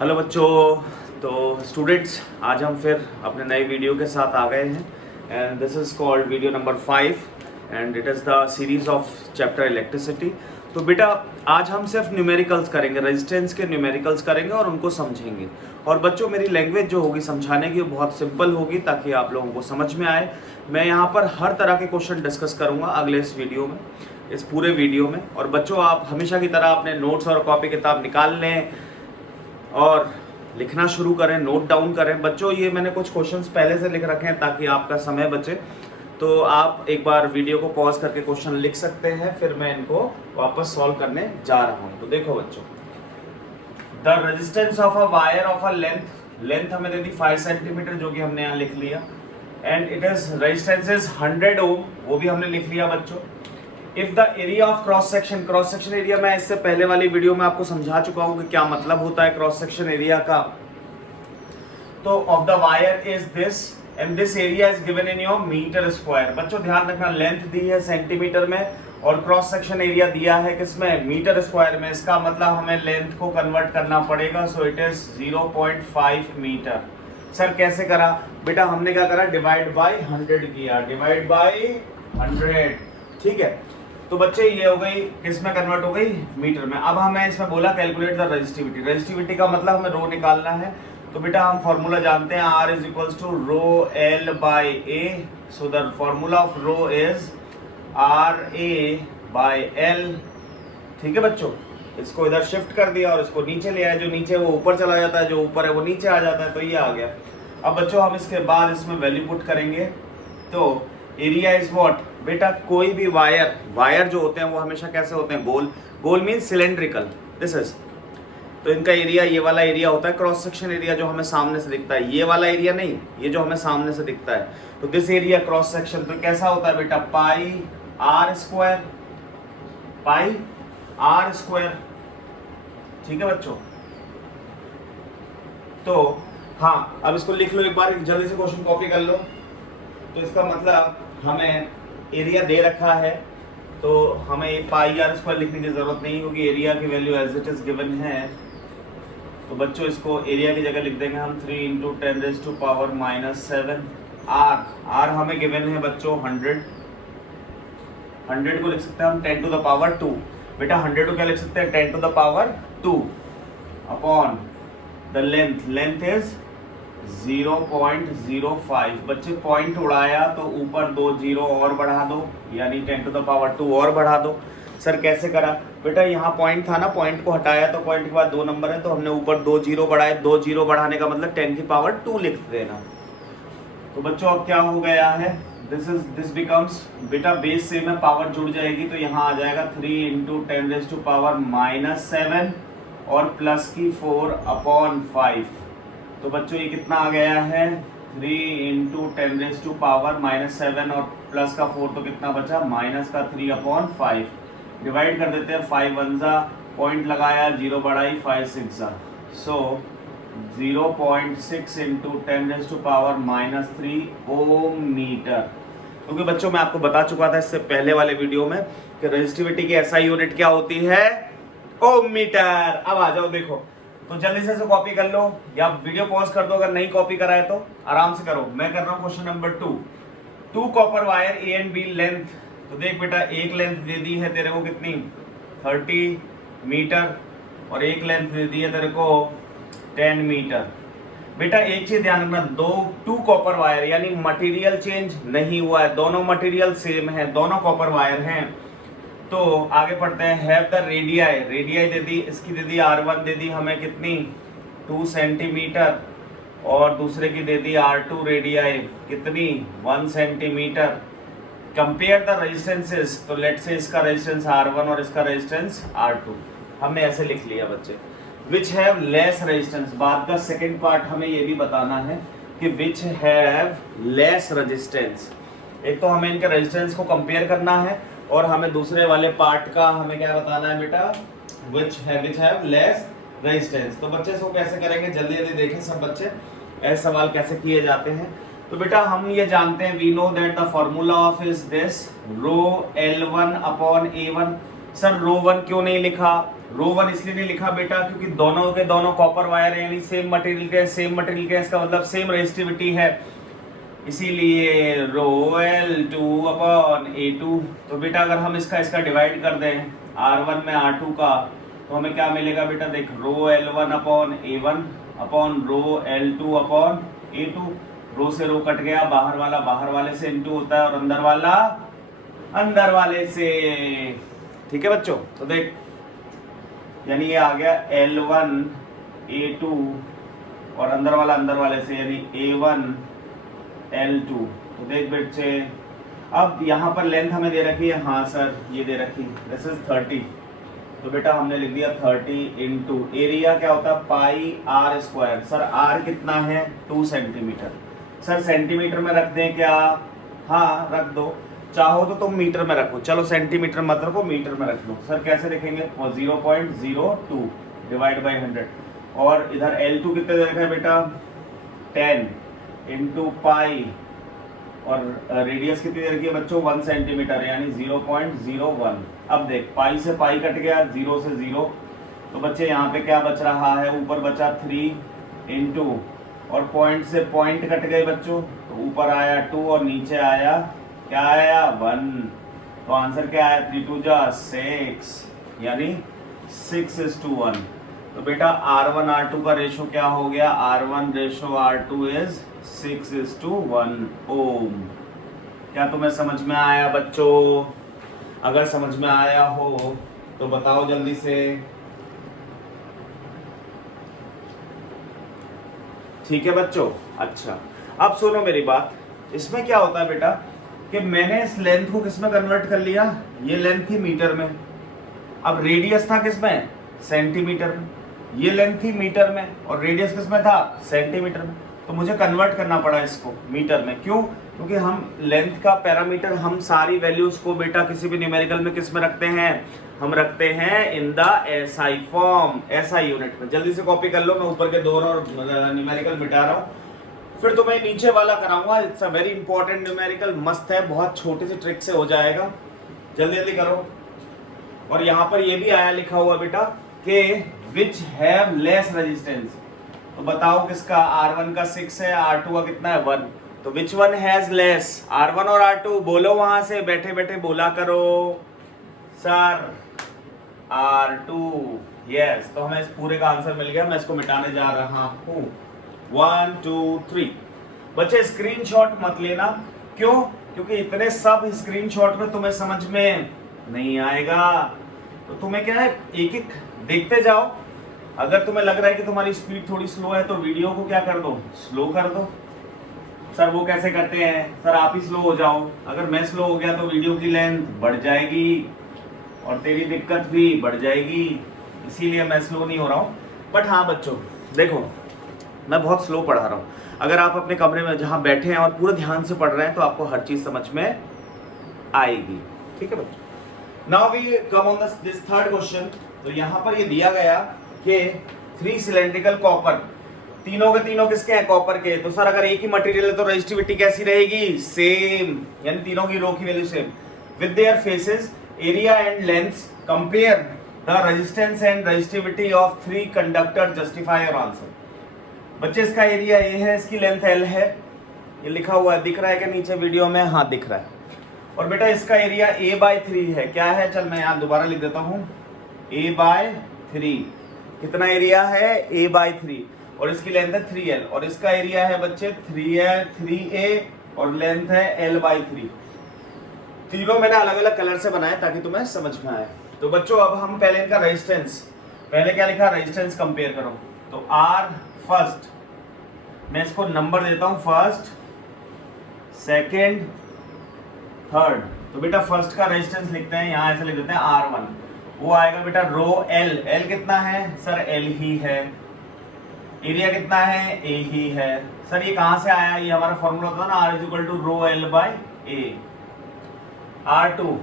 Hello बच्चों। तो students, आज हम फिर अपने नए वीडियो के साथ आ गए हैं and this is called video number 5 and it is the series of chapter electricity. तो बेटा आज हम सिर्फ न्यूमेरिकल्स करेंगे, रेजिस्टेंस के न्यूमेरिकल्स करेंगे और उनको समझेंगे। और बच्चों मेरी लैंग्वेज जो होगी समझाने की वो बहुत सिंपल होगी ताकि आप लोगों को समझ में आए। मैं यहाँ पर हर तरह के क्वेश्चन डिस्कस करूँगा अगले इस वीडियो में, इस पूरे वीडियो में। और बच्चों आप हमेशा की तरह अपने नोट्स और कॉपी किताब निकाल लें और लिखना शुरू करें, नोट डाउन करें। बच्चों ये मैंने कुछ क्वेश्चंस पहले से लिख रखे हैं ताकि आपका समय बचे। तो आप एक बार वीडियो को पॉज करके क्वेश्चन लिख सकते हैं, फिर मैं इनको वापस सॉल्व करने जा रहा हूं। तो देखो बच्चों, the resistance of a wire of a length हमें दे दी 5 सेंटीमीटर, जो कि हमने यहाँ लिख लिया। And it is resistance is 100 ओम, वो भी हमने लिख लिया बच्चों। If the area of cross section area मैं इससे पहले वाली वीडियो में आपको समझा चुका हूं कि क्या मतलब होता है क्रॉस सेक्शन एरिया का। तो of the wire is this and this area is given in your meter square. बच्चों ध्यान रखना, लेंथ दी है सेंटीमीटर में और क्रॉस सेक्शन एरिया दिया है किसमें, मीटर स्क्वायर में। इसका मतलब हमें लेंथ को कन्वर्ट करना पड़ेगा। So it is 0.5 meter. Sir कैसे करा बेटा? हमने क्या करा, डिवाइड बाय 100 किया, डिवाइड बाय 100। ठीक है, तो बच्चे ये हो गई, किस में कन्वर्ट हो गई, मीटर में। अब हमें इसमें बोला कैलकुलेट द रेजिस्टिविटी। रेजिस्टिविटी का मतलब हमें रो निकालना है। तो बेटा हम फॉर्मूला जानते हैं, R is equals to rho L by A. So the formula of rho is RA by L. ठीक है बच्चों, इसको इधर शिफ्ट कर दिया और इसको नीचे ले आया। जो नीचे वो ऊपर चला जाता है, जो ऊपर है वो नीचे आ जाता है। तो ये आ गया। अब बच्चों हम इसके बाद इसमें वैल्यू पुट करेंगे। तो एरिया इज व्हाट बेटा, कोई भी वायर जो होते हैं वो हमेशा कैसे होते हैं, गोल मीन्स सिलेंड्रिकल। दिस इज, तो इनका एरिया ये वाला एरिया होता है क्रॉस सेक्शन एरिया जो हमें सामने से दिखता है। ये वाला एरिया नहीं, ये जो हमें सामने से दिखता है। तो दिस एरिया क्रॉस सेक्शन तो कैसा होता है बेटा, pi r square, pi r square. ठीक है बच्चों, तो हाँ अब इसको लिख लो एक बार, जल्दी से क्वेश्चन कॉपी कर लो। तो इसका मतलब हमें एरिया दे रखा है तो हमें पाई आर स्क्वायर लिखने की जरूरत नहीं होगी, एरिया की value as it is given है। तो बच्चों इसको एरिया की जगह लिख देंगे हम 3 इंटू 10⁻⁻⁷ आर हमें गिवन है बच्चों 100 को लिख सकते हैं हम 10⁻²। बेटा 100 को क्या लिख सकते हैं, 10⁻² अपॉन द लेंथ इज 0.05। बच्चे पॉइंट उड़ाया तो ऊपर 2 जीरो और बढ़ा दो, यानी 10⁻² और बढ़ा दो। सर कैसे करा बेटा, यहाँ पॉइंट था ना, पॉइंट को हटाया तो पॉइंट के बाद 2 नंबर है तो हमने ऊपर 2 जीरो बढ़ाए। 2 जीरो बढ़ाने का मतलब 10⁻² लिख देना। तो बच्चों अब क्या हो गया है, दिस बिकम्स, बेटा बेस से में पावर जुड़ जाएगी तो यहाँ आ जाएगा 3 इंटू 10⁻⁻7 और प्लस की 4/5। तो बच्चों ये कितना आ गया है, 3 इंटू 10⁻⁻7 और प्लस का 4 तो कितना बचा, माइनस का 3/5। डिवाइड कर देते हैं, 5 1 जा, पॉइंट लगाया, 0 बढ़ाई, 5 6 जा। सो 0.6 इंटू 10⁻³ ओम मीटर। क्योंकि बच्चों मैं आपको बता चुका था इससे पहले वाले वीडियो में कि रेजिस्टिविटी की SI यूनिट क्या होती है, ओम मीटर। अब आ जाओ देखो, तो जल्दी से इसे कॉपी कर लो या वीडियो पॉज कर दो, अगर नहीं कॉपी करा है तो आराम से करो। मैं कर रहा हूं question number 2 copper wire A and B length. तो देख बेटा, एक लेंथ दे दी है तेरे को कितनी, 30 मीटर और एक लेंथ दे दी है तेरे को 10 मीटर। बेटा एक चीज ध्यान रखना, 2 कॉपर वायर यानी मटेरियल चेंज नहीं हुआ है, दोनों मटेरियल सेम है, दोनों कॉपर वायर हैं। तो आगे पढ़ते हैं, हैव द रेडियाई दे दी, इसकी दे दी R1 दे दी हमें कितनी 2 सेंटीमीटर और दूसरे की दे दी R2 रेडियाई कितनी 1 सेंटीमीटर। कंपेयर द रेजिस्टेंसेस, तो लेट से इसका रेजिस्टेंस R1 और इसका रेजिस्टेंस R2 हमने ऐसे लिख लिया बच्चे। विच हैव लेस रेजिस्टेंस, बात का सेकेंड पार्ट हमें ये भी बताना है कि विच हैव लेस रेजिस्टेंस। एक तो हमें इनके रेजिस्टेंस को कंपेयर करना है और हमें दूसरे वाले पार्ट का हमें क्या बताना है बेटा, विच हैव लेस रेजिस्टेंस। तो बच्चे इसको कैसे करेंगे, जल्दी जल्दी देखें सब बच्चे, ऐसे सवाल कैसे किए जाते हैं। तो बेटा हम ये जानते हैं, we know that the formula of is this rho L1 upon A1। Sir rho 1 क्यों नहीं लिखा, रो 1 इसलिए नहीं लिखा बेटा क्योंकि दोनों के दोनों कॉपर वायर है, यानी सेम मटेरियल के, सेम मटेरियल के, इसका मतलब सेम रेजिस्टिविटी है, इसीलिए रो L2 अपॉन A2। तो बेटा अगर हम इसका डिवाइड कर दें R1 में R2 का, तो हमें क्या मिलेगा बेटा, देख रो L1 upon A1 upon rho L2 upon A2। रो से रो कट गया, बाहर वाला बाहर वाले से इनटू होता है और अंदर वाला अंदर वाले से। ठीक है बच्चों, तो देख यानी ये आ गया L1 A2 और अंदर वाले से यानी A1 L2। तो देख बच्चे, अब यहाँ पर लेंथ हमें दे रखी है, हाँ सर ये दे रखी, दिस इज 30। तो बेटा हमने लिख दिया 30 इंटू एरिया क्या होता है पाई R स्क्वायर। सर R कितना है 2 सेंटीमीटर। सर सेंटीमीटर में रख दें क्या, हाँ रख दो, चाहो तो तुम मीटर में रखो, चलो सेंटीमीटर मत रखो मीटर में रख लो। सर कैसे लिखेंगे, 0.02 डिवाइड बाई 100 और इधर L2 कितने दे रखा है बेटा 10 इंटू पाई और रेडियस कितनी दे रखी है बच्चों 1 सेंटीमीटर यानी 0.01। अब देख पाई से पाई कट गया, 0 से 0, तो बच्चे यहाँ पे क्या बच रहा है, ऊपर बचा 3 इंटू और पॉइंट से पॉइंट कट गए बच्चों, तो ऊपर आया 2 और नीचे आया क्या आया 1। तो आंसर क्या आया 3 2 जा 6 यानी 6:1। तो बेटा R1 R2 का रेशो क्या हो गया, R1 रेशो R2 इज 6:1 ओम। क्या तुम्हें समझ में आया बच्चों? अगर समझ में आया हो तो बताओ जल्दी से। ठीक है बच्चों, अच्छा अब सुनो मेरी बात। इसमें क्या होता है बेटा कि मैंने इस लेंथ को किस में कन्वर्ट कर लिया, ये लेंथ थी मीटर में, अब रेडियस था किस में सेंटीमीटर में, ये लेंथ थी मीटर में और रेडियस किस में था सेंटीमीटर में। तो मुझे कन्वर्ट करना पड़ा इसको मीटर में, क्यों? क्योंकि हम लेंथ का पैरामीटर, हम सारी वैल्यूज को बेटा किसी भी न्यूमेरिकल में किस में रखते हैं, हम रखते हैं in the SI form, SI unit में। जल्दी से कॉपी कर लो, मैं ऊपर के दोनों न्यूमेरिकल मिटा रहा हूँ, फिर तो मैं नीचे वाला कराऊंगा। It's a very important numerical, मस्त है, बहुत छोटी सी ट्रिक से हो जाएगा, जल्दी जल्दी करो। और यहाँ पर ये भी आया लिखा हुआ बेटा कि विच हैव लेस रेजिस्टेंस, तो बताओ किसका, R1 का 6 है, R2 का कितना है 1, तो which one has less, R1 और R2, बोलो वहां से बैठे बैठे बोला करो सर R2। यस, तो हमें इस पूरे का आंसर मिल गया, मैं इसको मिटाने जा रहा हूं। 1 2 3 बच्चे स्क्रीनशॉट मत लेना, क्यों? क्योंकि इतने सब स्क्रीनशॉट में तुम्हें समझ में नहीं आएगा, तो तुम्हें क्या है एक एक देखते जाओ। अगर तुम्हें लग रहा है कि तुम्हारी स्पीड थोड़ी स्लो है तो वीडियो को क्या कर दो, स्लो कर दो। सर वो कैसे करते हैं, सर आप ही स्लो हो जाओ, अगर मैं स्लो हो गया तो वीडियो की लेंथ बढ़ जाएगी और तेरी दिक्कत भी बढ़ जाएगी, इसीलिए मैं स्लो नहीं हो रहा हूँ। बट हाँ बच्चों देखो, मैं बहुत स्लो पढ़ा रहा हूँ, अगर आप अपने कमरे में जहाँ बैठे हैं और पूरे ध्यान से पढ़ रहे हैं तो आपको हर चीज़ समझ में आएगी। ठीक है बच्चों, now we come on this third question. तो यहाँ पर ये दिया गया कि 3 सिलेंड्रिकल कॉपर, तीनों के तीनों किसके हैं, कॉपर के। तो सर अगर एक ही मटेरियल है तो रेजिस्टिविटी कैसी रहेगी, सेम, यानी तीनों की रो की value same. With their faces area and lengths compare the resistance and resistivity of 3 conductor, justify your answer. बच्चे इसका एरिया ए है, इसकी लेंथ L है, ये लिखा हुआ है, दिख रहा है क्या नीचे वीडियो में, हाँ दिख रहा है। और बेटा इसका एरिया A/3 है, क्या है, चल मैं यहाँ दोबारा लिख देता हूँ, A/3। कितना एरिया है, A/3, और इसकी लेंथ है 3L, और इसका एरिया है बच्चे 3A और लेंथ है L/3। तीनों मैंने अलग अलग कलर से बनाए ताकि तुम्हें समझ में आए। तो बच्चों अब हम पहले इनका रेजिस्टेंस, पहले क्या लिखा, रेजिस्टेंस कंपेयर करो। तो R फर्स्ट, मैं इसको नंबर देता हूं, फर्स्ट सेकेंड थर्ड। तो बेटा फर्स्ट का रेजिस्टेंस लिखते हैं, यहां ऐसे लिख देते हैं R1, वो आएगा बेटा रो L। L कितना है सर, L ही है। एरिया कितना है, A ही है। सर ये कहां से आया, ये हमारा फॉर्मूला होता है ना, R is to row L/A। R2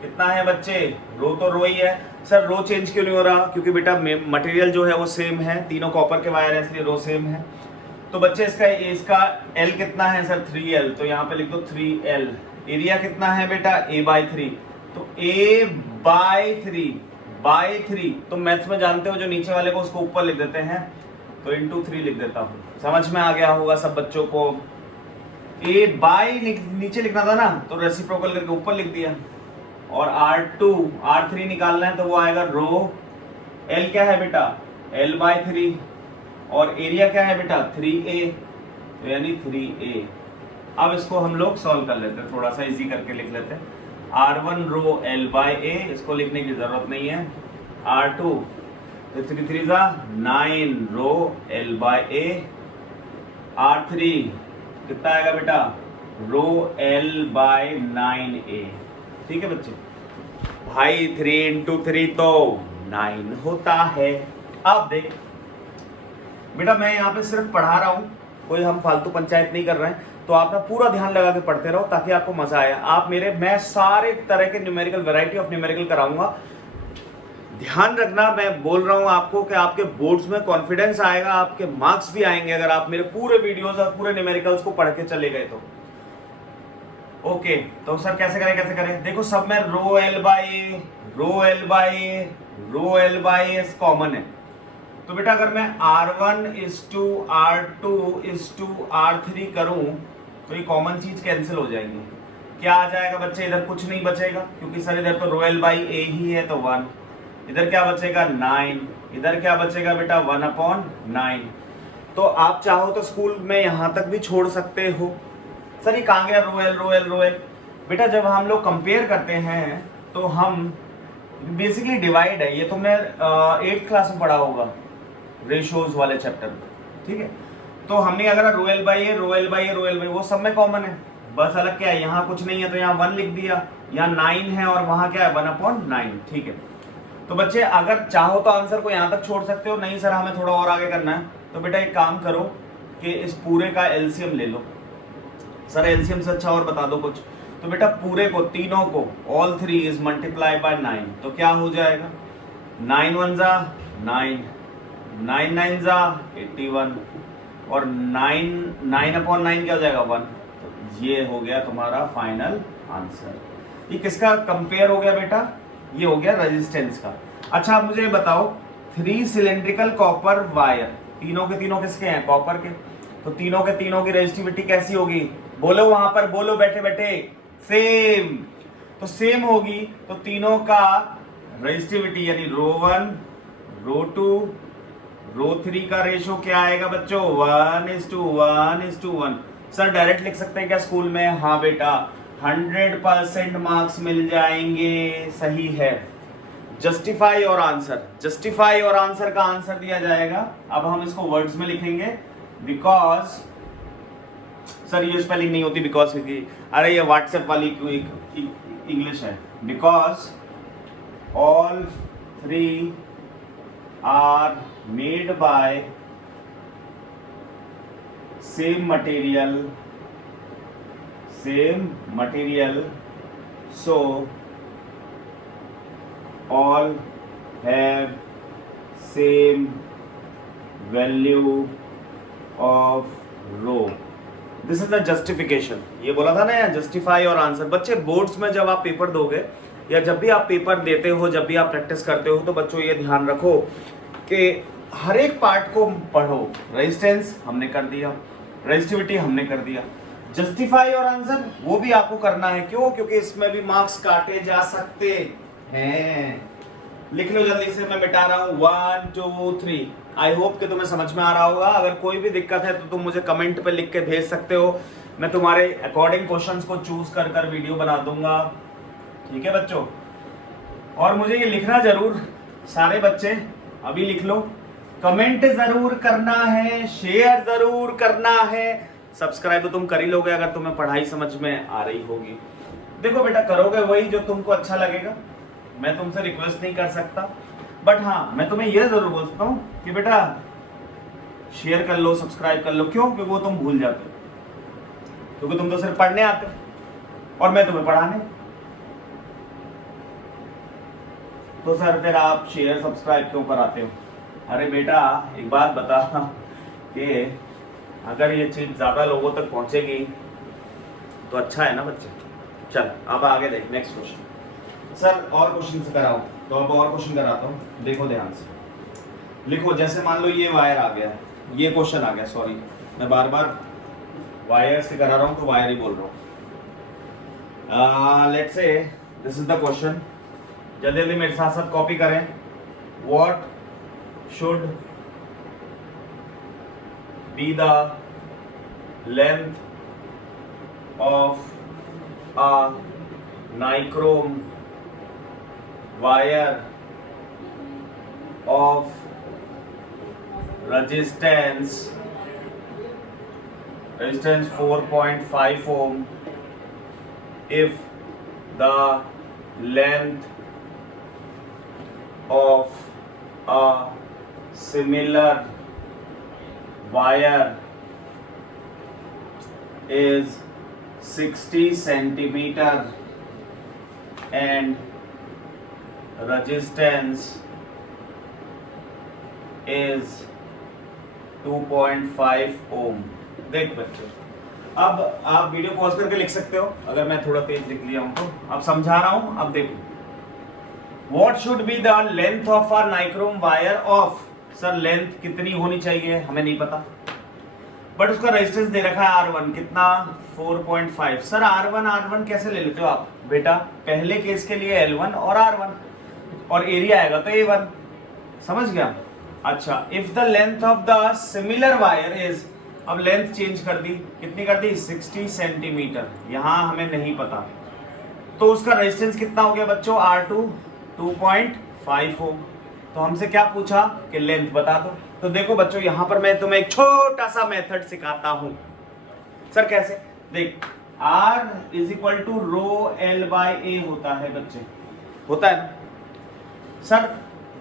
कितना है बच्चे, रो तो रो ही है। सर रो चेंज क्यों नहीं हो रहा, क्योंकि बेटा मटेरियल जो है वो सेम है, तीनों कॉपर के वायर है इसलिए रो सेम है। तो बच्चे इसका L कितना है सर, 3L, तो यहाँ पे लिख दो 3L। एरिया कितना है बेटा, A/3, तो A/3 बाई 3, तो मैथ्स में जानते हो जो नीचे वाले को उसको ऊपर लिख देते हैं, तो इंटू 3 लिख देता हूँ। समझ में आ गया होगा सब बच्चों को। ए बाई नीचे लिखना था ना, तो रेसिप्रोकल करके ऊपर लिख दिया। और R3 निकालना है, तो वो आएगा रो, L क्या है बेटा, L/3, और एरिया क्या है बेटा 3A, तो यानी 3A। अब इसको हम लोग सॉल्व कर लेते हैं, थोड़ा सा इजी करके लिख लेते हैं। R1 रो L/A, इसको लिखने की जरूरत नहीं है। R2 3 9 रो L/A। R3 कितना आएगा बेटा, रो L/9A। ठीक है बच्चे, भाई 3 इंटू 3 तो 9 होता है। अब देख बेटा, मैं यहाँ पे सिर्फ पढ़ा रहा हूँ, कोई हम फालतू पंचायत नहीं कर रहे हैं, तो आप ना पूरा ध्यान लगा के पढ़ते रहो ताकि आपको मजा आए। आप मैं सारे तरह के न्यूमेरिकल, वैरायटी ऑफ न्यूमेरिकल कराऊंगा। ध्यान रखना, मैं बोल रहा हूँ आपको कि आपके बोर्ड्स में कॉन्फिडेंस आएगा, आपके मार्क्स भी आएंगे अगर आप मेरे पूरे वीडियोस और पूरे न्यूमेरिकल्स को पढ़ के चले गए तो। ओके, तो सर कैसे करें? देखो सब में रो L/A कॉमन है, तो बेटा अगर मैं R1:R2:R3 करूं तो ये कॉमन चीज कैंसिल हो जाएंगी। क्या आ जाएगा बच्चे, इधर कुछ नहीं बचेगा क्योंकि सर इधर तो रो L/A ही है, तो 1। इधर क्या बचेगा 9, इधर क्या बचेगा बेटा 1/9। तो आप चाहो तो स्कूल में यहां तक भी छोड़ सकते हो। सर ये कहाँ गया रो L? बेटा जब हम लोग कंपेयर करते हैं तो हम बेसिकली डिवाइड है, ये तुमने 8th क्लास में पढ़ा होगा रेशियोज वाले चैप्टर में, ठीक है। तो हमने अगर रो L/A वो सब में कॉमन है, बस अलग क्या है, यहाँ कुछ नहीं है तो यहाँ 1 लिख दिया, यहाँ 9 है और वहां क्या है 1/9, ठीक है। तो बच्चे अगर चाहो तो आंसर को यहाँ तक छोड़ सकते हो, नहीं सर हमें थोड़ा और आगे करना है, तो बेटा एक काम करो कि इस पूरे का एलसीएम ले लो। सर एलसीएम से अच्छा और बता दो कुछ, तो बेटा पूरे को, तीनों को, all 3 is multiplied by 9, तो क्या हो जाएगा 9 1 जा 9, 9 9 जा 81, और 9/9 क्या हो जाएगा 1। तो ये हो गया तुम्हारा फाइनल आंसर। ये किसका कंपेयर हो गया बेटा, ये हो गया रेजिस्टेंस का। अच्छा आप मुझे बताओ 3 सिलेंड्रिकल कॉपर वायर, तीनों के तीनों किसके हैं, कॉपर के, तो तीनों के तीनों की रेजिस्टिविटी कैसी होगी, बोलो वहां पर, बोलो बैठे बैठे, सेम। तो सेम होगी तो तीनों का रेजिस्टिविटी यानी रो 1 रो 2 रो 3 का रेशो क्या आएगा बच्चों 1:1:1। सर डायरेक्ट लिख सकते हैं क्या स्कूल में, हाँ बेटा 100% मार्क्स मिल जाएंगे, सही है। जस्टिफाई और आंसर का आंसर दिया जाएगा। अब हम इसको वर्ड्स में लिखेंगे, बिकॉज सर ये स्पेलिंग नहीं होती बिकॉज की, अरे ये व्हाट्सएप वाली इंग्लिश है। Because all 3 are made by same material so all have same value of rho। This is the justification. ये बोला था ना यार, जस्टिफाई और आंसर। बच्चे बोर्ड्स में जब आप पेपर दोगे या जब भी आप पेपर देते हो, जब भी आप प्रैक्टिस करते हो, तो बच्चों ये ध्यान रखो कि हर एक पार्ट को पढ़ो। रेजिस्टेंस हमने कर दिया, रेजिस्टिविटी हमने कर दिया, जस्टिफाई और आंसर वो भी आपको करना है। क्यों? क्योंकि इसमें भी मार्क्स काटे जा सकते हैं। लिख लो जल्दी से, मैं मिटा रहा हूँ 1 2 3। आई होप कि तुम्हें समझ में आ रहा होगा। अगर कोई भी दिक्कत है तो तुम मुझे कमेंट पे लिख के भेज सकते हो, मैं तुम्हारे अकॉर्डिंग क्वेश्चंस को चूज कर कर वीडियो बना दूंगा। ठीक है बच्चों, और मुझे ये लिखना जरूर, सारे बच्चे अभी लिख लो, कमेंट जरूर करना है, शेयर जरूर करना है, सब्सक्राइब तो तुम कर ही लोगे अगर तुम्हें पढ़ाई समझ में आ रही होगी। देखो बेटा, करोगे वही जो तुमको अच्छा लगेगा, मैं तुमसे रिक्वेस्ट नहीं कर सकता, बट हाँ मैं तुम्हें यह जरूर बोलता हूँ कि बेटा शेयर कर लो, सब्सक्राइब कर लो। क्यों? क्योंकि वो तुम भूल जाते हो, क्योंकि तुम तो सिर्फ पढ़ने आते हो और मैं तुम्हें पढ़ाने। तो सर फिर आप शेयर सब्सक्राइब क्यों कराते हो? अरे बेटा एक बात बता कि अगर ये चीज ज्यादा लोगों तक पहुंचेगी तो अच्छा है ना बच्चे। चल अब आगे देख, नेक्स्ट क्वेश्चन। सर और क्वेश्चन से कराओ। तो अब और क्वेश्चन कराता हूँ, देखो ध्यान से, लिखो। जैसे मान लो ये वायर आ गया, ये क्वेश्चन आ गया, सॉरी मैं बार बार वायर्स के करा रहा हूँ तो वायर ही बोल रहा हूँ। Let's say this is the question, जल्दी जल्दी मेरे साथ साथ कॉपी करें। What should be the length of a nichrome wire of resistance 4.5 ohm if the length of a similar wire is 60 centimeter and resistance is 2.5 ohm। देख बच्चों, अब आप वीडियो पॉज करके लिख सकते हो, अगर मैं थोड़ा तेज लिख लिया हूं तो। अब समझा रहा हूं, अब देखो। What should be the length of a nichrome wire of, sir length कितनी होनी चाहिए हमें नहीं पता, बट उसका रेजिस्टेंस दे रखा है R1 कितना 4.5। सर R1 कैसे ले लेते हो आप बेटा, पहले केस के लिए L1 और R1 और एरिया आएगा तो A1, समझ गया। अच्छा, if the length of the similar wire is, अब लेंथ चेंज कर दी, कितनी कर दी 60 सेंटीमीटर, यहां हमें नहीं पता, तो उसका रेजिस्टेंस कितना हो गया बच्चों R2 2.5 ओम। तो हमसे क्या पूछा कि लेंथ बता दो। तो देखो बच्चों, यहां पर मैं तुम्हें एक छोटा सा मेथड सिखाता हूं। सर कैसे, देख R is equal to rho L by A होता है बच्चे, होता है ना। सर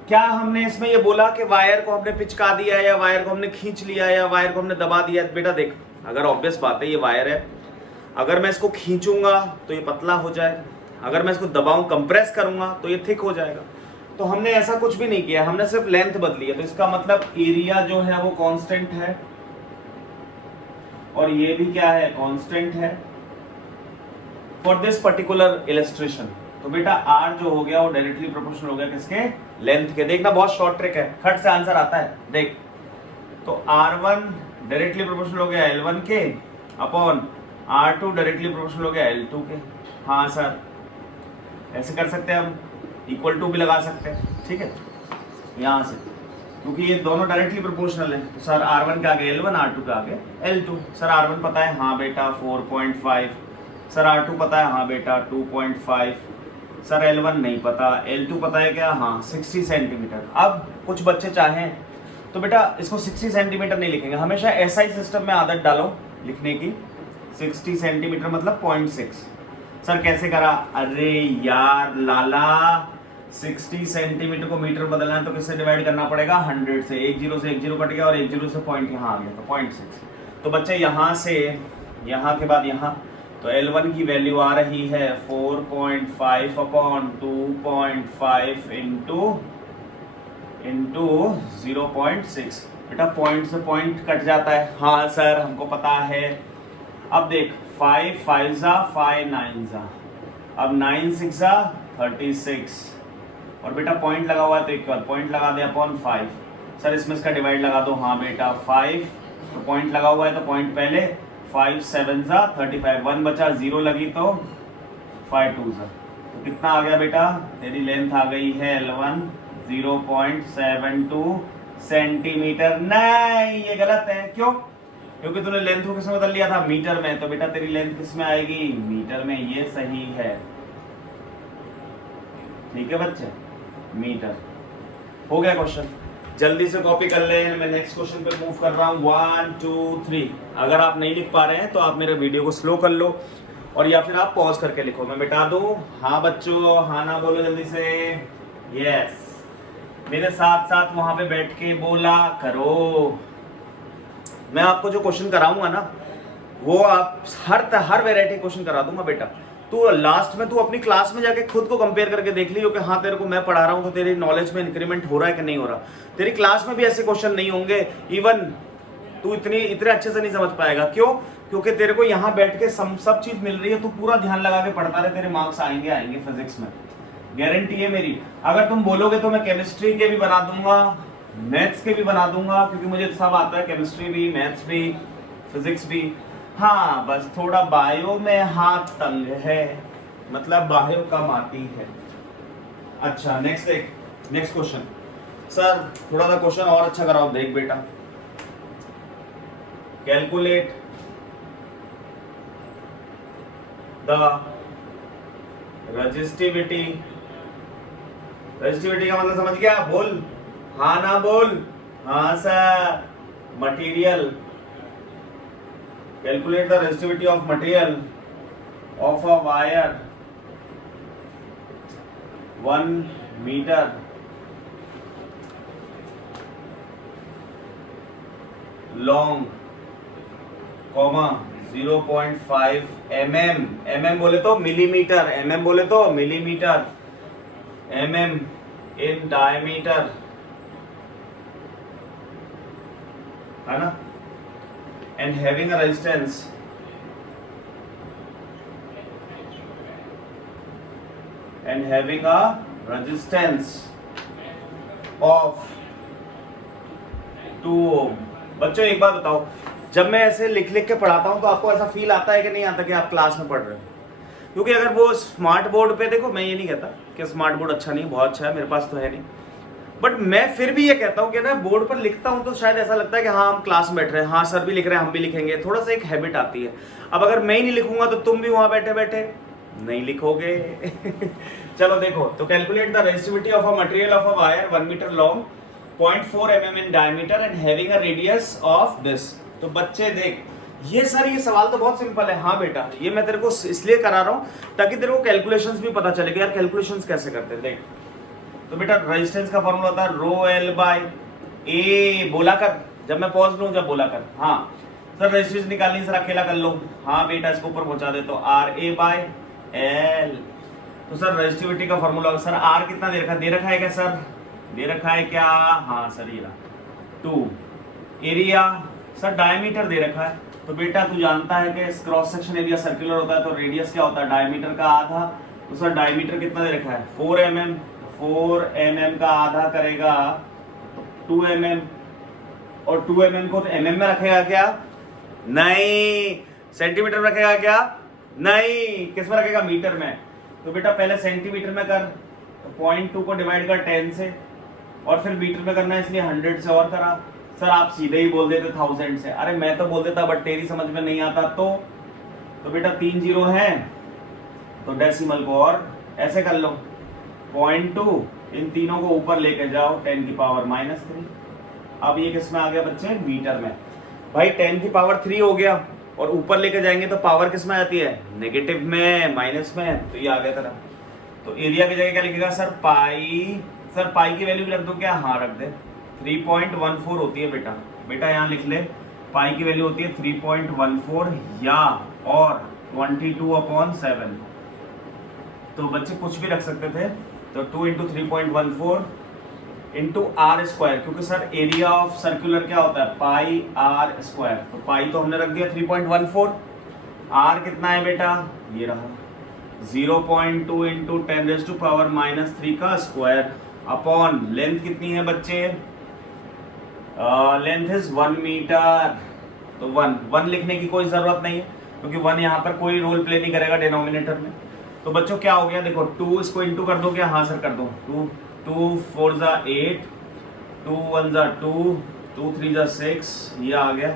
क्या हमने इसमें ये बोला कि वायर को हमने पिचका दिया या वायर को हमने खींच लिया या वायर को हमने दबा दिया? बेटा देख, अगर ऑब्वियस बात है ये वायर है, अगर मैं इसको खींचूंगा तो ये पतला हो जाएगा, अगर मैं इसको दबाऊं कंप्रेस करूंगा तो ये थिक हो जाएगा। तो हमने ऐसा कुछ भी नहीं किया, हमने सिर्फ लेंथ बदली है। तो इसका मतलब एरिया जो है वो कांस्टेंट है और ये भी क्या है, कांस्टेंट है फॉर दिस पर्टिकुलर इलस्ट्रेशन। तो बेटा R जो हो गया वो डायरेक्टली प्रोपोर्शनल हो गया किसके, लेंथ के। देखना बहुत शॉर्ट ट्रिक है, खट से आंसर आता है। देख, तो R1 डायरेक्टली प्रोपोर्शनल हो गया L1 के अपॉन R2 डायरेक्टली प्रोपोर्शनल हो गया L2 के। हाँ सर, ऐसे कर सकते हैं हम, इक्वल टू भी लगा सकते हैं, ठीक है, यहां से, क्योंकि ये दोनों डायरेक्टली प्रोपोर्शनल है। तो सर R1 के आगे L1, R2 के आगे L2। सर R1 पता है, हाँ बेटा 4.5। सर R2 पता है, हाँ बेटा 2.5। सर L1 नहीं पता, L2 पता है क्या, हाँ 60 सेंटीमीटर। अब कुछ बच्चे चाहें तो बेटा इसको 60 सेंटीमीटर नहीं लिखेंगे, हमेशा SI सिस्टम में आदत डालो लिखने की। 60 सेंटीमीटर मतलब 0.6। सर कैसे करा, अरे यार लाला, 60 सेंटीमीटर को मीटर बदलना है तो किससे डिवाइड करना पड़ेगा, 100 से। एक जीरो से एक जीरो कट गया और एक जीरो से पॉइंट यहाँ आ गया, तो 0.6। तो बच्चे यहाँ से यहाँ के बाद यहाँ, तो L1 की वैल्यू आ रही है 4.5 अपॉन 2.5 इंटू 0.6। बेटा पॉइंट से पॉइंट कट जाता है, हाँ सर हमको पता है। अब देख 5 5 जा 5 9 जा, अब 9 6 जा 36, और बेटा पॉइंट लगा हुआ है तो एक बार पॉइंट लगा दे अपॉन 5। सर इसमें इसका डिवाइड लगा दो, हाँ बेटा 5, तो पॉइंट लगा हुआ है तो पॉइंट पहले, 5 7 जा 35, 1 बचा, 0 लगी तो 5 2 जा, तो कितना आ गया बेटा, तेरी लेंथ आ गई है L1 0.72 सेंटीमीटर। नहीं, ये गलत है, क्यों? क्योंकि तूने लेंथ को किसमें बदल लिया था, मीटर में। तो बेटा तेरी लेंथ किस में आएगी, मीटर में। ये सही है, ठीक है बच्चे, मीटर। हो गया क्वेश्चन, जल्दी से कॉपी कर ले। मैं नेक्स्ट क्वेश्चन पे मूव कर रहा हूँ, 1 2 3। अगर आप नहीं लिख पा रहे हैं तो आप मेरे वीडियो को स्लो कर लो और या फिर आप पॉज करके लिखो, मैं मिटा दूं। हाँ बच्चों, हाँ ना बोलो जल्दी से, यस, मेरे साथ साथ वहां पे बैठ के बोला करो। मैं आपको जो क्वेश्चन कराऊंगा ना वो आप हर वैरायटी क्वेश्चन करा दूंगा बेटा। तू लास्ट में तू अपनी क्लास में जाके खुद को कंपेयर करके देख लियो कि हाँ तेरे को मैं पढ़ा रहा हूँ तो तेरी नॉलेज में इंक्रीमेंट हो रहा है कि नहीं हो रहा। तेरी क्लास में भी ऐसे क्वेश्चन नहीं होंगे, इवन तू इतने अच्छे से नहीं समझ पाएगा। क्यों? क्योंकि तेरे को यहाँ बैठ के सब चीज मिल रही है, तू पूरा ध्यान लगा के पढ़ता रहे, तेरे मार्क्स आएंगे फिजिक्स में। गारंटी है मेरी। अगर तुम बोलोगे तो मैं केमिस्ट्री के भी बना दूंगा, मैथ्स के भी बना दूंगा, क्योंकि मुझे सब आता है, केमिस्ट्री भी, मैथ्स भी, फिजिक्स भी। हाँ बस थोड़ा बायो में हाथ तंग है, मतलब बायो कम आती है। अच्छा नेक्स्ट क्वेश्चन। सर थोड़ा सा क्वेश्चन और अच्छा कराओ। देख बेटा, कैलकुलेट द रेजिस्टिविटी। रेजिस्टिविटी का मतलब समझ गया? बोल हाँ ना बोल। हाँ sir. Material, calculate the resistivity of material of a wire 1 meter long, 0.5 mm बोले तो मिलीमीटर, mm बोले तो मिलीमीटर, mm इन डायमीटर, है ना, and having a resistance of 2 ohm। बच्चों एक बात बताओ, जब मैं ऐसे लिख लिख के पढ़ाता हूँ तो आपको ऐसा फील आता है कि नहीं आता कि आप क्लास में पढ़ रहे हो? क्योंकि अगर वो स्मार्ट बोर्ड पे देखो, मैं ये नहीं कहता कि स्मार्ट बोर्ड अच्छा नहीं, बहुत अच्छा है, मेरे पास तो है नहीं, बट मैं फिर भी ये कहता हूँ कि ना बोर्ड पर लिखता हूँ तो शायद ऐसा लगता है कि हाँ हम क्लास में बैठ रहे हैं, हाँ सर भी लिख रहे हैं हम भी लिखेंगे, थोड़ा सा एक हैबिट आती है। अब अगर मैं ही नहीं लिखूंगा तो तुम भी वहां बैठे बैठे नहीं लिखोगे। चलो देखो, तो calculate the resistivity of a material of a wire 1 meter long, 0.4 mm in diameter and having a radius of this. तो बच्चे देख, ये सर ये सवाल तो बहुत सिंपल है। हाँ बेटा, ये मैं तेरे को इसलिए करा रहा हूँ ताकि तेरे को कैलकुलेशंस भी पता चले कि यार कैलकुलेशंस कैसे करते हैं। देख, तो बेटा रेजिस्टेंस का फॉर्मूला होता है रो एल बाय ए। बोला कर, जब मैं पॉज लूं जब बोला कर। हाँ सर रेजिस्टेंस निकालनी, सर अकेला कर लो। हाँ बेटा इसको ऊपर पहुंचा दे, तो आर ए बाय एल। तो सर रेजिस्टिविटी का फॉर्मूला, सर आर कितना दे रखा है क्या सर? दे रखा है क्या? हाँ सर ये 2। एरिया सर डायमीटर दे रखा है, तो बेटा तू जानता है कि क्रॉस सेक्शन एरिया सर्कुलर होता है, तो रेडियस क्या होता है? डायमीटर का आधा। तो सर डायमीटर कितना दे रखा है? 4 mm। 4 mm का आधा करेगा 2 mm, और 2 mm को mm में रखेगा क्या? नहीं। सेंटीमीटर में रखेगा क्या? नहीं। किस में रखेगा? मीटर में। तो बेटा पहले सेंटीमीटर में कर, तो 0.2 को डिवाइड कर 10 से, और फिर मीटर में करना है इसलिए 100 से और करा। सर आप सीधे ही बोल देते 1000 से। अरे मैं तो बोल देता, बट तेरी समझ में नहीं आता। तो बेटा 3 0 है, तो डेसिमल को और ऐसे कर लो, 0.2 इन तीनों को ऊपर लेके जाओ 10 की पावर -3। अब ये किस में आ गया बच्चे? मीटर में। भाई 10 की पावर 3 हो गया, और ऊपर लेके जाएंगे तो पावर किस में आती है? नेगेटिव में, माइनस में। तो ये आ गया तेरा। तो एरिया की जगह क्या लिखेगा सर? पाई। सर पाई की वैल्यू रख दो क्या? हाँ रख दे। 3.14 होती है बेटा। बेटा यहाँ लिख ले, पाई की वैल्यू होती है 3.14 या और 22/7। तो बच्चे कुछ भी रख सकते थे, तो 2 × 3.14 इंटू आर स्क्वायर, क्योंकि सर एरिया ऑफ सर्कुलर क्या होता है? पाई आर स्क्वायर। तो पाई तो हमने रख दिया 3.14। आर कितना है बेटा? ये रहा 0.2 × 10⁻³ का स्क्वायर अपॉन लेंथ कितनी है बच्चे? Length is 1 meter. तो 1 लिखने की कोई जरूरत नहीं है, क्योंकि 1 यहाँ पर कोई रोल प्ले नहीं करेगा डिनोमिनेटर में। तो बच्चों क्या हो गया? देखो 2 इसको इंटू कर दो क्या? हाँ सर कर दो। 2 4 = 8, 2 1 = 2, 2 3 = 6, ये आ गया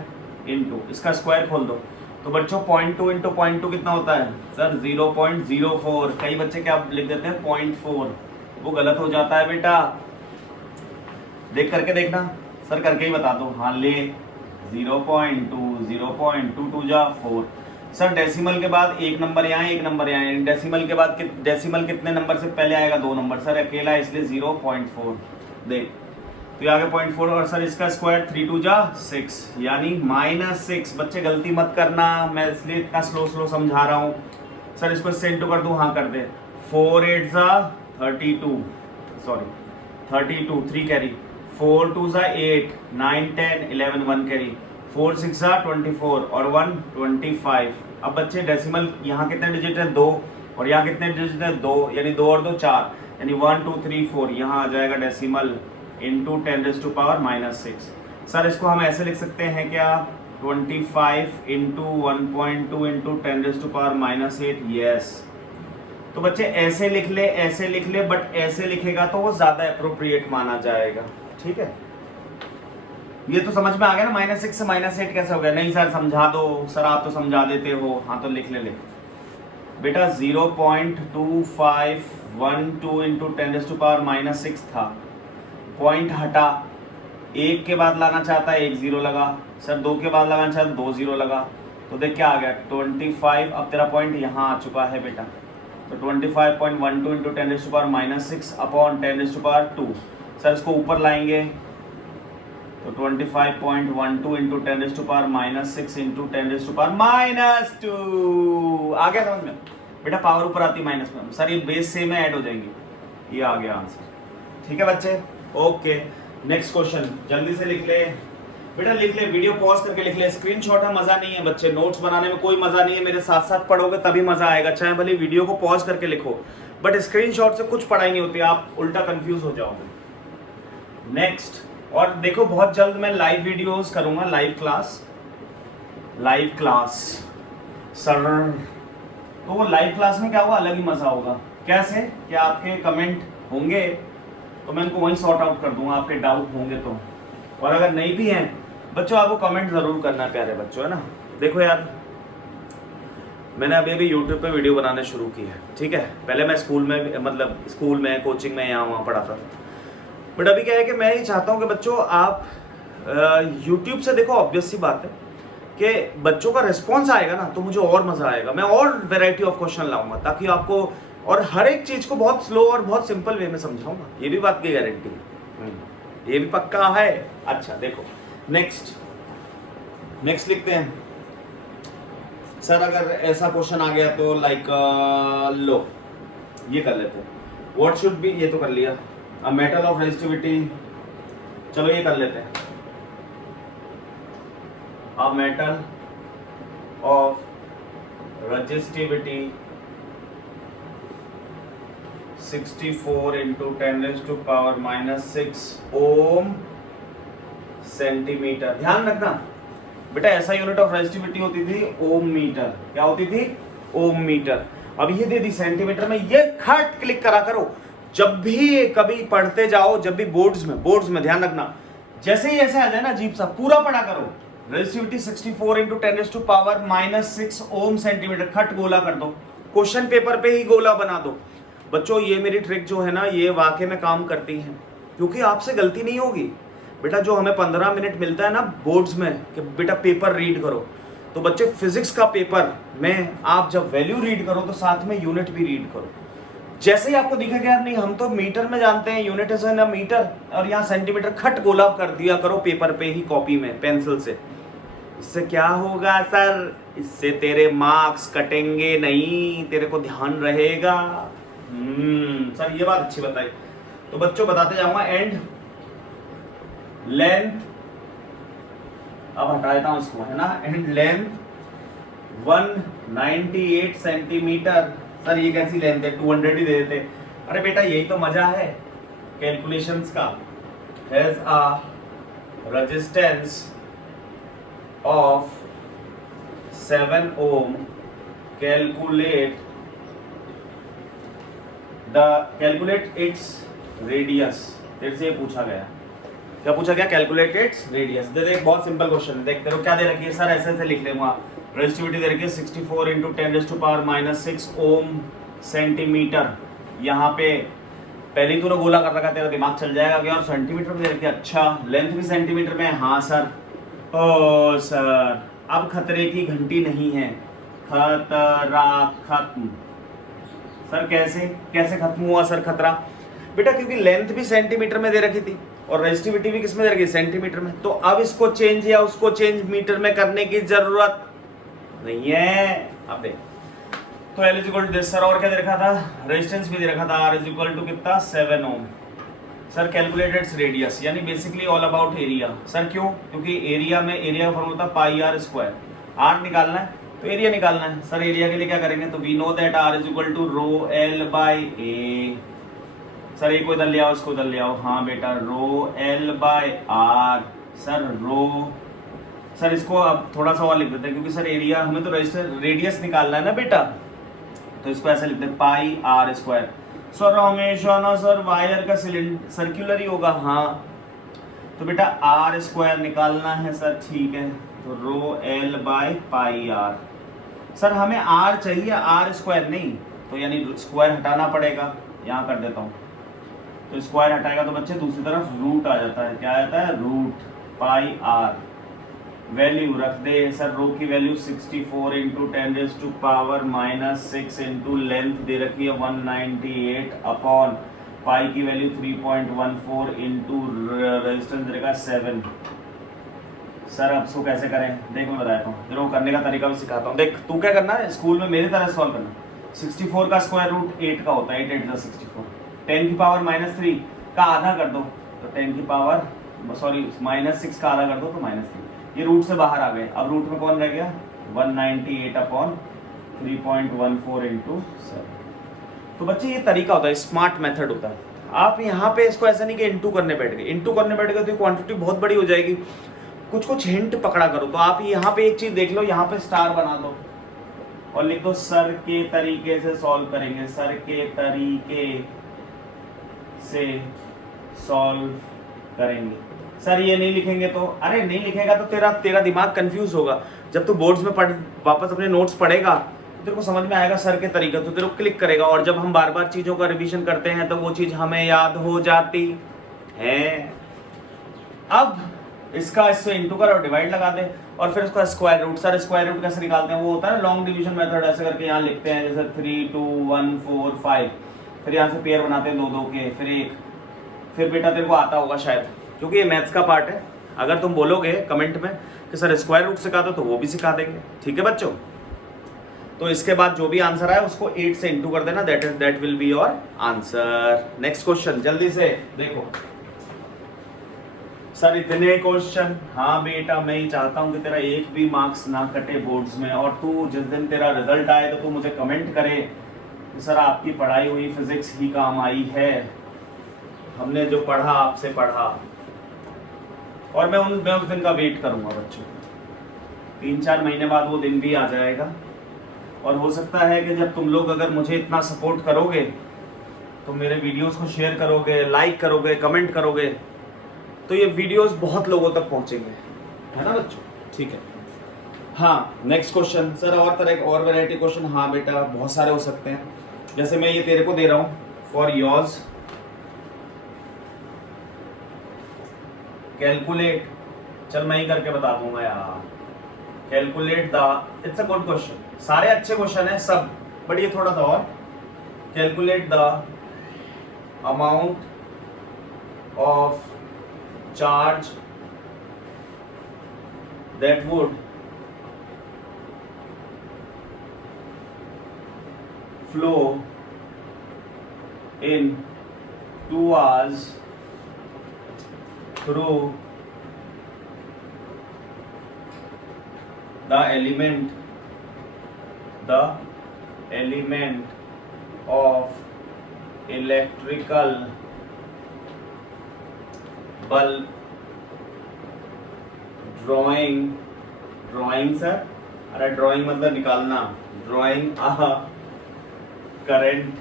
इंटू, इसका स्क्वायर खोल दो। तो बच्चों 0.2 × 0.2 कितना होता है सर? 0.04। कई बच्चे क्या लिख देते हैं? 0.4, वो गलत हो जाता है बेटा। देख करके देखना, सर करके ही बता दो। हाँ ले 0.2, 0.2 2 = 4। सर डेसिमल के बाद एक नंबर यहाँ, एक नंबर यहाँ, डेसिमल के बाद डेसिमल कितने नंबर से पहले आएगा? 2 नंबर। सर अकेला है इसलिए 0.4। देख तो ये आ गया 0.4, और सर इसका स्क्वायर 3 2 = 6, यानी -6। बच्चे गलती मत करना, मैं इसलिए इतना स्लो समझा रहा हूँ। सर इसको इससे इंटू कर दूँ? हाँ कर दे। 4 8 = 32, सॉरी 32, 3 कैरी, 4 2 = 8, 9 10 11 1 कैरी, 4 6 = 24 और 1 25। अब बच्चे डेसिमल यहाँ कितने डिजिट है? 2, और यहाँ कितने डिजिट है? 2, यानी 2 और 2 4, यानी 1 2 3 4 यहाँ आ जाएगा डेसिमल इंटू 10⁻⁻�6। सर इसको हम ऐसे लिख सकते हैं क्या, 25 इंटू 1.2 इंटू 10⁻⁻8। यस, तो बच्चे ऐसे लिख ले, बट ऐसे लिखेगा तो वो ज्यादा अप्रोप्रिएट माना जाएगा। ठीक है, ये तो समझ में आ गया ना, -6 से -8 कैसे हो गया। नहीं सर समझा दो, सर आप तो समझा देते हो। हाँ तो लिख ले बेटा, 0.2512 इंटू 10⁻⁻6 था, पॉइंट हटा, 1 के बाद लाना चाहता है 1 0 लगा, सर 2 के बाद लगाना चाहता 2 0 लगा, तो देख क्या आ गया 25। अब तेरा पॉइंट यहाँ आ चुका है बेटा, तो 25.12 इंटू 10⁻⁻6 अपॉन 10⁻²। सर इसको ऊपर लाएंगे तो 25.12 इंटू 10⁻⁻6 इंटू 10⁻²। आ गया समझ में बेटा, पावर ऊपर आती माइनस में, सर ये बेस सेम है, ऐड हो जाएंगी। ये आ गया आंसर। ठीक है बच्चे, ओके नेक्स्ट क्वेश्चन जल्दी से लिख ले बेटा, लिख ले, वीडियो पॉज करके लिख ले। स्क्रीनशॉट में मजा नहीं है बच्चे, नोट्स बनाने में कोई मजा नहीं है, मेरे साथ साथ पढ़ोगे तभी मजा आएगा। चाहे भले वीडियो को पॉज करके लिखो, बट स्क्रीनशॉट से कुछ पढ़ाई नहीं होती, आप उल्टा कंफ्यूज हो जाओगे। नेक्स्ट, और देखो बहुत जल्द मैं लाइव वीडियोस करूंगा, लाइव क्लास सर, तो वो लाइव क्लास में क्या होगा, अलग ही मजा होगा। कैसे, क्या आपके कमेंट होंगे तो मैं इनको वहीं सॉर्ट आउट कर दूंगा, आपके डाउट होंगे तो, और अगर नहीं भी हैं बच्चों आपको कमेंट जरूर करना है प्यारे बच्चों, है ना। देखो यार, मैंने अभी YouTube पे वीडियो बनाने शुरू की है, ठीक है। पहले मैं स्कूल में कोचिंग में यहाँ वहाँ पढ़ाता था, बट अभी क्या है कि मैं ये चाहता हूँ कि बच्चों आप YouTube से देखो, ऑब्वियस सी बात है कि बच्चों का रिस्पॉन्स आएगा ना तो मुझे और मजा आएगा, मैं और वेराइटी ऑफ क्वेश्चन लाऊंगा ताकि आपको, और हर एक चीज को बहुत स्लो और बहुत सिंपल वे में समझाऊंगा, ये भी बात की गारंटी है, ये भी पक्का है। अच्छा देखो नेक्स्ट लिखते हैं। सर अगर ऐसा क्वेश्चन आ गया तो लाइक लो ये कर लेते हैं, व्हाट शुड बी, ये तो कर लिया, अ मेटल ऑफ रेजिस्टिविटी, चलो ये कर लेते हैं, a metal of resistivity 64 into 10⁻⁻6 ohm centimeter. ध्यान रखना बेटा, ऐसा यूनिट ऑफ रेजिस्टिविटी होती थी ओम मीटर, क्या होती थी, ओम मीटर। अब ये दे दी सेंटीमीटर में, ये खट क्लिक करा करो जब भी कभी पढ़ते जाओ, जब भी बोर्ड्स में ध्यान रखना, जैसे ही ऐसे आ जाए ना अजीब सा, पूरा पढ़ा करो, रेजिस्टिविटी 64 इंटू 10⁻⁻6 ओम सेंटीमीटर, खट गोला कर दो, क्वेश्चन पेपर पे ही गोला बना दो। बच्चों ये मेरी ट्रिक जो है ना, ये वाकई में काम करती है, क्योंकि आपसे गलती नहीं होगी बेटा। जो हमें 15 मिनट मिलता है ना बोर्ड्स में कि बेटा पेपर रीड करो, तो बच्चे फिजिक्स का पेपर में आप जब वैल्यू रीड करो तो साथ में यूनिट भी रीड करो। जैसे ही आपको दिखेगा यार नहीं हम तो मीटर में जानते हैं, यूनिट इज इन मीटर, और यहाँ सेंटीमीटर, खट गोला कर दिया करो पेपर पे ही, कॉपी में पेंसिल से। इससे क्या होगा सर, इससे तेरे मार्क्स कटेंगे नहीं, तेरे को ध्यान रहेगा। सर ये बात अच्छी बताई, तो बच्चों बताते जाऊंगा। एंड लेंथ, अब हटा देता हूं इसको, है ना, एंड लेंथ 198 सेंटीमीटर। सर ये कैसी लेंथ है, 200 ही दे देते। अरे बेटा यही तो मजा है कैलकुलेशंस का। Has a resistance of 7 ohm, calculate its radius. तेरे से ये पूछा गया, क्या पूछा गया, कैलकुलेट इट्स रेडियस। देख बहुत सिंपल क्वेश्चन है, देख तेरे को क्या दे रखी है, सर ऐसे ऐसे लिख ले, वहाँ रेजिस्टिविटी दे रखी है 64 इंटू 10⁻⁻6 ओम सेंटीमीटर। यहाँ पे पहले ही तूने गोला कर रखा, तेरा दिमाग चल जाएगा कि और सेंटीमीटर में दे रखी है, अच्छा लेंथ भी सेंटीमीटर में है। हाँ सर, ओ सर अब खतरे की घंटी नहीं है, खतरा खत्म। सर कैसे खत्म हुआ सर खतरा, बेटा क्योंकि लेंथ भी सेंटीमीटर में दे रखी थी और रेजिस्टिविटी भी किस में दे रखी, सेंटीमीटर में। तो अब इसको चेंज या उसको चेंज मीटर में करने की जरूरत नहीं है। अब देख, तो L equal to this, sir और क्या दे रखा था, रेजिस्टेंस भी दे रखा था, R इक्वल टू कितना 7 ओम। सर कैलकुलेटेड रेडियस, यानी basically all about area. Sir क्यों, क्योंकि एरिया में, एरिया का फॉर्मूला था पाई आर स्क्वायर, आर निकालना है तो एरिया निकालना है। सर एरिया के लिए क्या करेंगे, तो we know that R is equal to rho L by A. Sir एक को इधर ले आओ, इसको इधर ले आओ। हाँ बेटा, rho L by R. Sir rho, sir इसको अब थोड़ा सा और लिख देते हैं क्योंकि सर एरिया हमें तो रेडियस निकालना है ना बेटा, तो इसको ऐसे लिखते हैं पाई आर स्क्वायर। सर हमेशा ना सर वायर का सर्कुलर ही होगा। हाँ तो बेटा आर स्क्वायर निकालना है सर, ठीक है, तो rho L by pi R. Sir हमें आर चाहिए, आर स्क्वायर नहीं, तो यानी स्क्वायर हटाना पड़ेगा। यहाँ कर देता हूँ, तो स्क्वायर हटाएगा तो बच्चे दूसरी तरफ रूट आ जाता है। क्या आता है? Root pi are. वैल्यू रख दे सर, रो की वैल्यू 64 इंटू 10⁻⁻6 इंटू लेंथ दे रखी है 198 अपॉन पाई की वैल्यू 3.14 इंटू रेजिस्टेंस दे रखा 7। सर अब इसको कैसे करें देख, मैं बताता हूँ, तेरे को करने का तरीका भी सिखाता हूँ। देख तू क्या करना है, स्कूल में मेरी तरह सॉल्व करना। 64 का स्क्वायर रूट 8 का होता है, 8 8 64। 10 की पावर -3 का आधा कर दो तो 10 की पावर -6 का आधा कर दो तो -3। ये रूट से बाहर आ गए। अब रूट में कौन रह गया? 198 अपॉन 3.14 इंटू 7। तो बच्चे ये तरीका होता है, स्मार्ट मेथड होता है। आप यहाँ पे इसको ऐसा नहीं कि इंटू करने बैठ गए, इंटू करने बैठ गए तो क्वांटिटी बहुत बड़ी हो जाएगी। कुछ कुछ हिंट पकड़ा करो। तो आप यहाँ पे एक चीज देख लो, यहाँ पे स्टार बना दो और लिख दो सर के तरीके से सॉल्व करेंगे, सर के तरीके से सॉल्व करेंगे। सर ये नहीं लिखेंगे तो, अरे नहीं लिखेगा तो तेरा दिमाग कंफ्यूज होगा। जब तू बोर्ड्स में वापस अपने नोट्स पढ़ेगा तो तेरे को समझ में आएगा सर के तरीका, तो तेरे को क्लिक करेगा। और जब हम बार बार चीज़ों का रिवीजन करते हैं तो वो चीज़ हमें याद हो जाती है। अब इसका इससे इंटू कर और डिवाइड लगा दे और फिर उसका square root. Sir square root कैसे निकालते हैं? वो होता है ना लॉन्ग डिवीजन मेथड, ऐसे करके यहाँ लिखते हैं जैसे 3 2 1 4 5, फिर यहाँ से पेयर बनाते हैं 2 2 के, फिर 1। फिर बेटा तेरे को आता होगा शायद, क्योंकि ये मैथ्स का पार्ट है। अगर तुम बोलोगे कमेंट में कि सर स्क्वायर रूट सिखा दो तो वो भी सिखा देंगे, ठीक है बच्चों। तो इसके बाद जो भी आंसर आए उसको 8 से इंटू कर देना, that will be your answer. Next question जल्दी से देखो। सर इतने क्वेश्चन? हाँ बेटा मैं ही चाहता हूँ कि तेरा एक भी मार्क्स ना कटे बोर्ड्स में, और तू जिस दिन तेरा रिजल्ट आए तो तू मुझे कमेंट करे कि सर आपकी पढ़ाई हुई फिजिक्स ही काम आई है, हमने जो पढ़ा आपसे पढ़ा। और मैं उस दिन का वेट करूंगा बच्चों। 3-4 महीने बाद वो दिन भी आ जाएगा, और हो सकता है कि जब तुम लोग अगर मुझे इतना सपोर्ट करोगे तो मेरे वीडियोस को शेयर करोगे, लाइक करोगे, कमेंट करोगे, तो ये वीडियोस बहुत लोगों तक पहुंचेंगे, है ना बच्चों? ठीक है। हाँ नेक्स्ट क्वेश्चन। सर और तरह और वैरायटी क्वेश्चन? हाँ बेटा बहुत सारे हो सकते हैं, जैसे मैं ये तेरे को दे रहा हूँ फॉर योर्स। कैलकुलेट, चल मैं ही करके बता दूंगा यार। Calculate the, it's a good question, सारे अच्छे क्वेश्चन है सब, बट ये थोड़ा सा और। Calculate the amount of charge that would flow in 2 hours through the element of electrical bulb drawing sir, अरे ड्राइंग मतलब निकालना, ड्राइंग करंट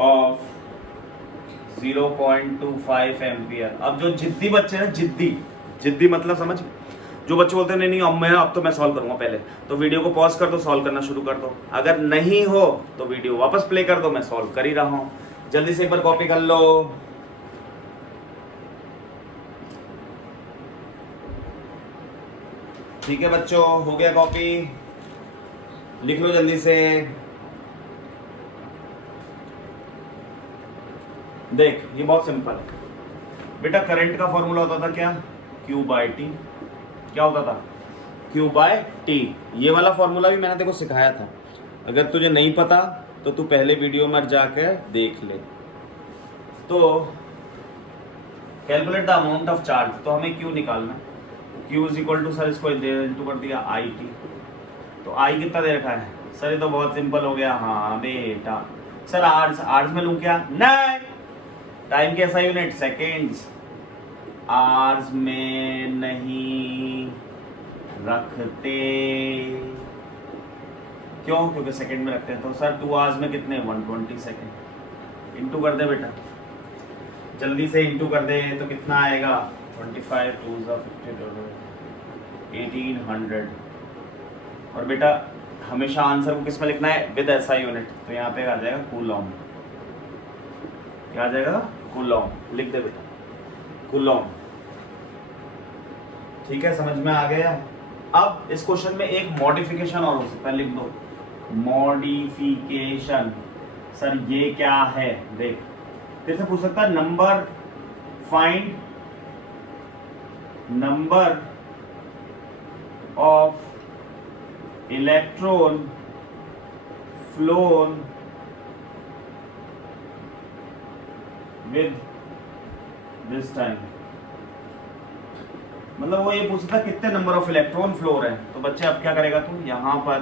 ऑफ 0.25 एम्पियर। अब जो जिद्दी बच्चे हैं, जिद्दी मतलब समझ, जो बच्चे बोलते हैं नहीं अब तो मैं सॉल्व करूंगा, पहले तो वीडियो को पॉज कर दो, सॉल्व करना शुरू कर दो। अगर नहीं हो तो वीडियो वापस प्ले कर दो, मैं सॉल्व कर ही रहा हूं। जल्दी से एक बार कॉपी कर लो। ठीक है बच्चों, हो गया कॉपी, लिख लो जल्दी से। देख ये बहुत सिंपल है बेटा। करंट का फॉर्मूला होता था क्या? Q/T। क्या होता था? Q/T। ये वाला फॉर्मूला भी मैंने तेरे को सिखाया था, अगर तुझे नहीं पता तो तू पहले वीडियो में जाकर देख ले। तो calculate the amount of charge, तो हमें Q निकालना है। Q is equal to, sir इसको इंटू कर दिया IT, तो I कितना दे रखा है? सर ये तो बहुत सिंपल हो गया। हाँ बेटा, सर आवर्स में लूं क्या? नहीं, टाइम की ऐसा यूनिट सेकेंड्स, आवर्स में नहीं रखते। क्यों? क्योंकि सेकंड में रखते हैं। तो सर 2 आवर्स में कितने? 120 सेकंड। इंटू कर दे बेटा, जल्दी से इंटू कर दे तो कितना आएगा? 25 2 50 1800। और बेटा हमेशा आंसर को किस में लिखना है? With SI unit. तो यहाँ पे आ जाएगा कूलॉम। क्या आ जाएगा? कूलॉम। लिख दे बेटा, कूलॉम। ठीक है, समझ में आ गया? अब इस क्वेश्चन में एक मॉडिफिकेशन और हो सकता है, लिख दो मॉडिफिकेशन। सर ये क्या है? देख, जैसे पूछ सकता है number, find number of electron phloem with this time. मतलब वो ये पूछता कितने नंबर ऑफ इलेक्ट्रॉन फ्लो है। तो बच्चे अब क्या करेगा तू? यहाँ पर,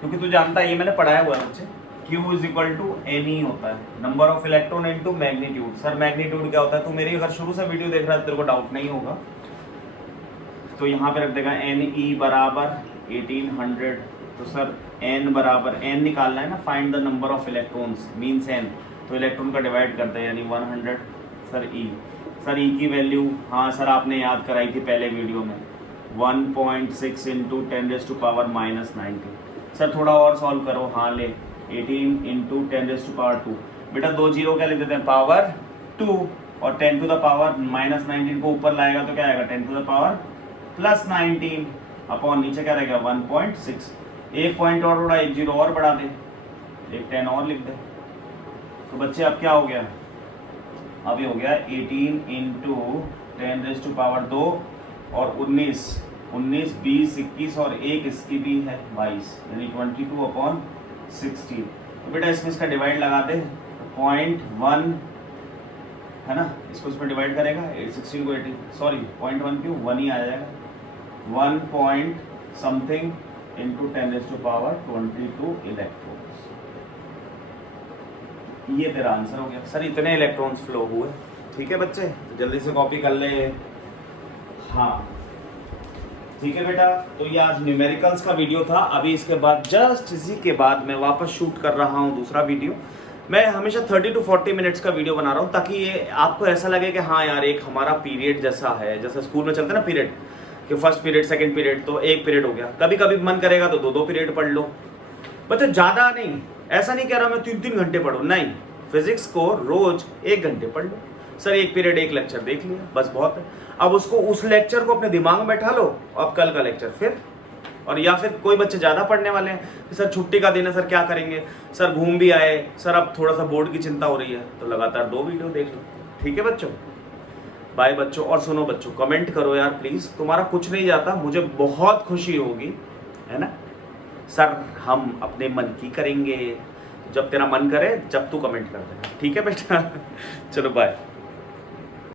क्योंकि तू जानता है ये मैंने पढ़ाया हुआ है बच्चे, Q is equal to N E होता है, number of electron into magnitude. Sir magnitude क्या होता है? तू मेरी अगर शुरू से वीडियो देख रहा है तेरे को डाउट नहीं होगा, तो यहाँ पे रख देगा एन ई बराबर 1800। तो सर एन बराबर, एन निकालना है ना, find the number of electrons means N, तो इलेक्ट्रॉन का डिवाइड करते हैं यानी 100। सर ई, सर ई की वैल्यू, हाँ सर आपने याद कराई थी पहले वीडियो में, 1.6 इंटू 10⁻⁻90। सर थोड़ा और सॉल्व करो। हाँ ले, 18 इंटू 10⁻²। बेटा 2 जीरो क्या लिख देते हैं? पावर 2, और 10⁻⁻19 को ऊपर लाएगा तो क्या आएगा? 10⁻+19 अपॉन नीचे क्या रहेगा? 1.6। एक पॉइंट और उड़ा, एक जीरो और बढ़ा दे, एक 10 और लिख दे। तो बच्चे अब क्या हो गया? अब ये हो गया 18 इंटू 10⁻², और 19, 20, 21 और एक इसकी भी है 22, यानी 22/16। तो बेटा इसमें इसका डिवाइड लगा दे, 0.1 है ना, इसको इसमें डिवाइड करेगा 16 को 18, सॉरी 0.1 क्यों, 1 ही आ जाएगा, 1 पॉइंट समथिंग इंटू 10⁻22 इलेक्ट्रॉन्स। ये तेरा आंसर हो गया। सर इतने इलेक्ट्रॉन्स फ्लो हुए। ठीक है बच्चे, तो जल्दी से कॉपी कर ले। हाँ ठीक है बेटा, तो ये आज न्यूमेरिकल्स का वीडियो था। अभी इसके बाद जस्ट इसी के बाद मैं वापस शूट कर रहा हूँ दूसरा वीडियो। मैं हमेशा 30 to 40 मिनट्स का वीडियो बना रहा हूँ ताकि ये आपको ऐसा लगे कि हाँ यार एक हमारा पीरियड जैसा है, जैसे स्कूल में चलता है ना पीरियड, कि फर्स्ट पीरियड सेकंड पीरियड, तो एक पीरियड हो गया। कभी कभी मन करेगा तो 2-2 पीरियड पढ़ लो। बच्चे ज़्यादा नहीं, ऐसा नहीं कह रहा मैं 3-3 घंटे पढ़ो, नहीं, फिजिक्स को रोज 1 घंटे पढ़ लो। सर एक पीरियड एक लेक्चर देख लिया बस बहुत है। अब उसको, उस लेक्चर को अपने दिमाग में बैठा लो, अब कल का लेक्चर फिर। और या फिर कोई बच्चे ज़्यादा पढ़ने वाले हैं कि सर छुट्टी का दिन है, सर क्या करेंगे, सर घूम भी आए, सर अब थोड़ा सा बोर्ड की चिंता हो रही है, तो लगातार 2 वीडियो देख लो। ठीक है बच्चों, बाय बच्चों। और सुनो बच्चों, कमेंट करो यार प्लीज़, तुम्हारा कुछ नहीं जाता, मुझे बहुत खुशी होगी, है ना। सर हम अपने मन की करेंगे, जब तेरा मन करे जब तू कमेंट कर देना। ठीक है बेटा चलो बाय।